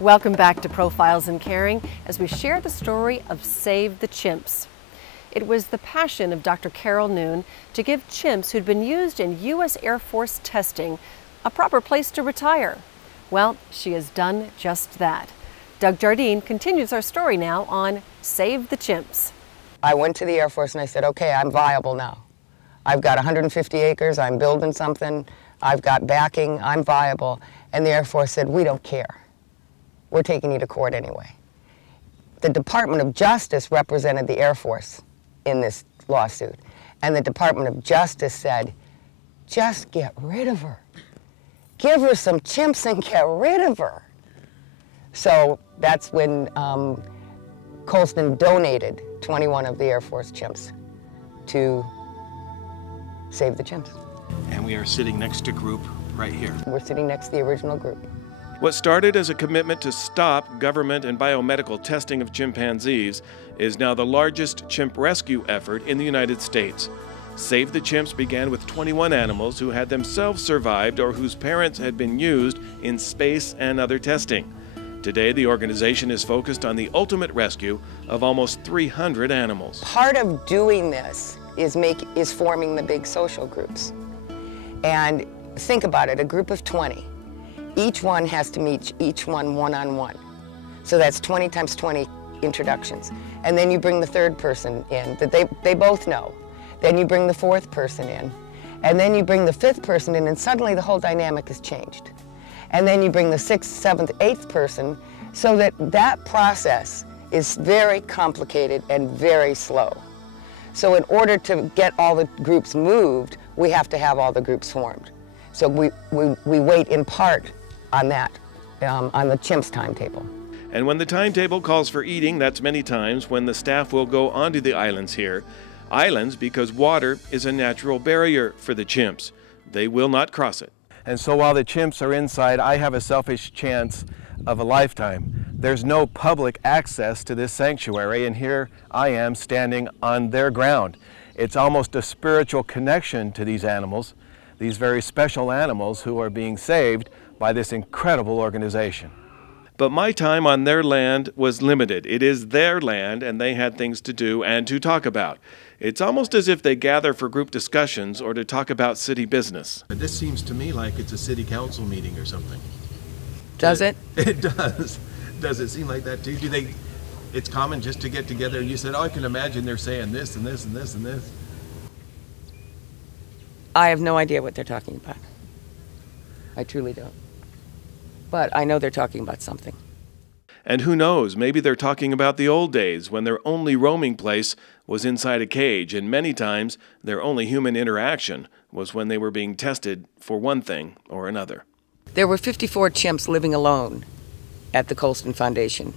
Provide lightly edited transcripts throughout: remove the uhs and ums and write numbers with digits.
Welcome back to Profiles in Caring as we share the story of Save the Chimps. It was the passion of Dr. Carol Noon to give chimps who'd been used in U.S. Air Force testing a proper place to retire. Well, she has done just that. Doug Jardine continues our story now on Save the Chimps. I went to the Air Force and I said, okay, I'm viable now. I've got 150 acres, I'm building something, I've got backing, I'm viable. And the Air Force said, we don't care. We're taking you to court anyway. The Department of Justice represented the Air Force in this lawsuit. And the Department of Justice said, just get rid of her. Give her some chimps and get rid of her. So that's when Colston donated 21 of the Air Force chimps to Save the Chimps. And we are sitting next to group right here. We're sitting next to the original group. What started as a commitment to stop government and biomedical testing of chimpanzees is now the largest chimp rescue effort in the United States. Save the Chimps began with 21 animals who had themselves survived or whose parents had been used in space and other testing. Today, the organization is focused on the ultimate rescue of almost 300 animals. Part of doing this is forming the big social groups. And think about it, a group of 20. Each one has to meet each one one-on-one. So that's 20 times 20 introductions. And then you bring the third person in that they both know. Then you bring the fourth person in. And then you bring the fifth person in, and suddenly the whole dynamic has changed. And then you bring the sixth, seventh, eighth person, so that process is very complicated and very slow. So in order to get all the groups moved, we have to have all the groups formed. So we wait in part on that, on the chimps timetable. And when the timetable calls for eating, that's many times when the staff will go onto the islands here. Islands because water is a natural barrier for the chimps. They will not cross it. And so while the chimps are inside, I have a selfish chance of a lifetime. There's no public access to this sanctuary, and here I am standing on their ground. It's almost a spiritual connection to these animals, these very special animals who are being saved by this incredible organization. But my time on their land was limited. It is their land, and they had things to do and to talk about. It's almost as if they gather for group discussions or to talk about city business. This seems to me like it's a city council meeting or something. Does it? It does. Does it seem like that too? It's common just to get together and you said, oh, I can imagine they're saying this and this and this and this. I have no idea what they're talking about. I truly don't. But I know they're talking about something. And who knows, maybe they're talking about the old days when their only roaming place was inside a cage, and many times their only human interaction was when they were being tested for one thing or another. There were 54 chimps living alone at the Colston Foundation,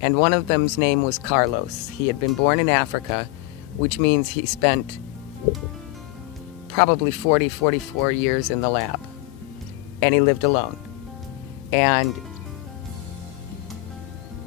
and one of them's name was Carlos. He had been born in Africa, which means he spent probably 44 years in the lab, and he lived alone. And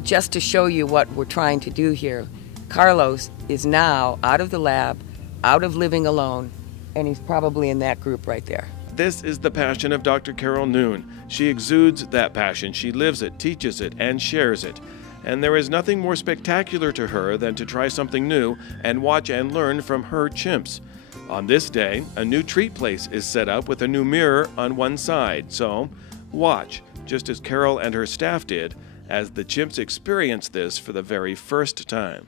just to show you what we're trying to do here, Carlos is now out of the lab, out of living alone, and he's probably in that group right there. This is the passion of Dr. Carol Noon. She exudes that passion. She lives it, teaches it, and shares it. And there is nothing more spectacular to her than to try something new and watch and learn from her chimps. On this day, a new treat place is set up with a new mirror on one side. So, watch, just as Carol and her staff did, as the chimps experience this for the very first time.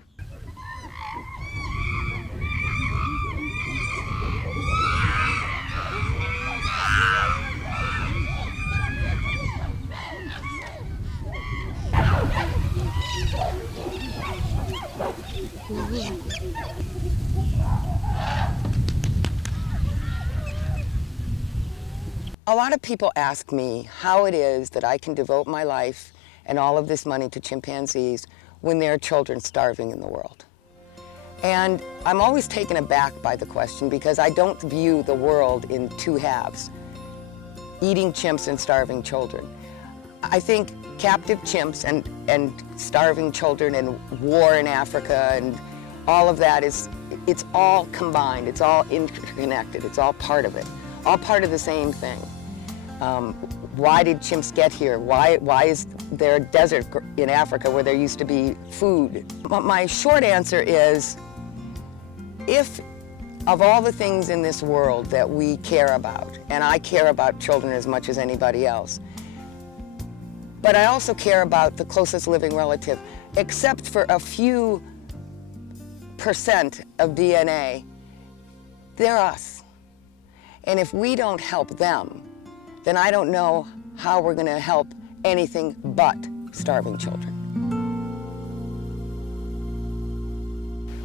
A lot of people ask me how it is that I can devote my life and all of this money to chimpanzees when there are children starving in the world. And I'm always taken aback by the question because I don't view the world in two halves, eating chimps and starving children. I think captive chimps and starving children and war in Africa and all of that it's all combined, it's all interconnected, it's all part of it, all part of the same thing. Why did chimps get here? Why is there a desert in Africa where there used to be food? My short answer is, if of all the things in this world that we care about, and I care about children as much as anybody else, but I also care about the closest living relative, except for a few % of DNA, they're us. And if we don't help them, then I don't know how we're going to help anything but starving children.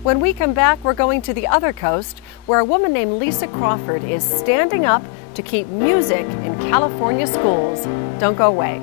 When we come back, we're going to the other coast, where a woman named Lisa Crawford is standing up to keep music in California schools. Don't go away.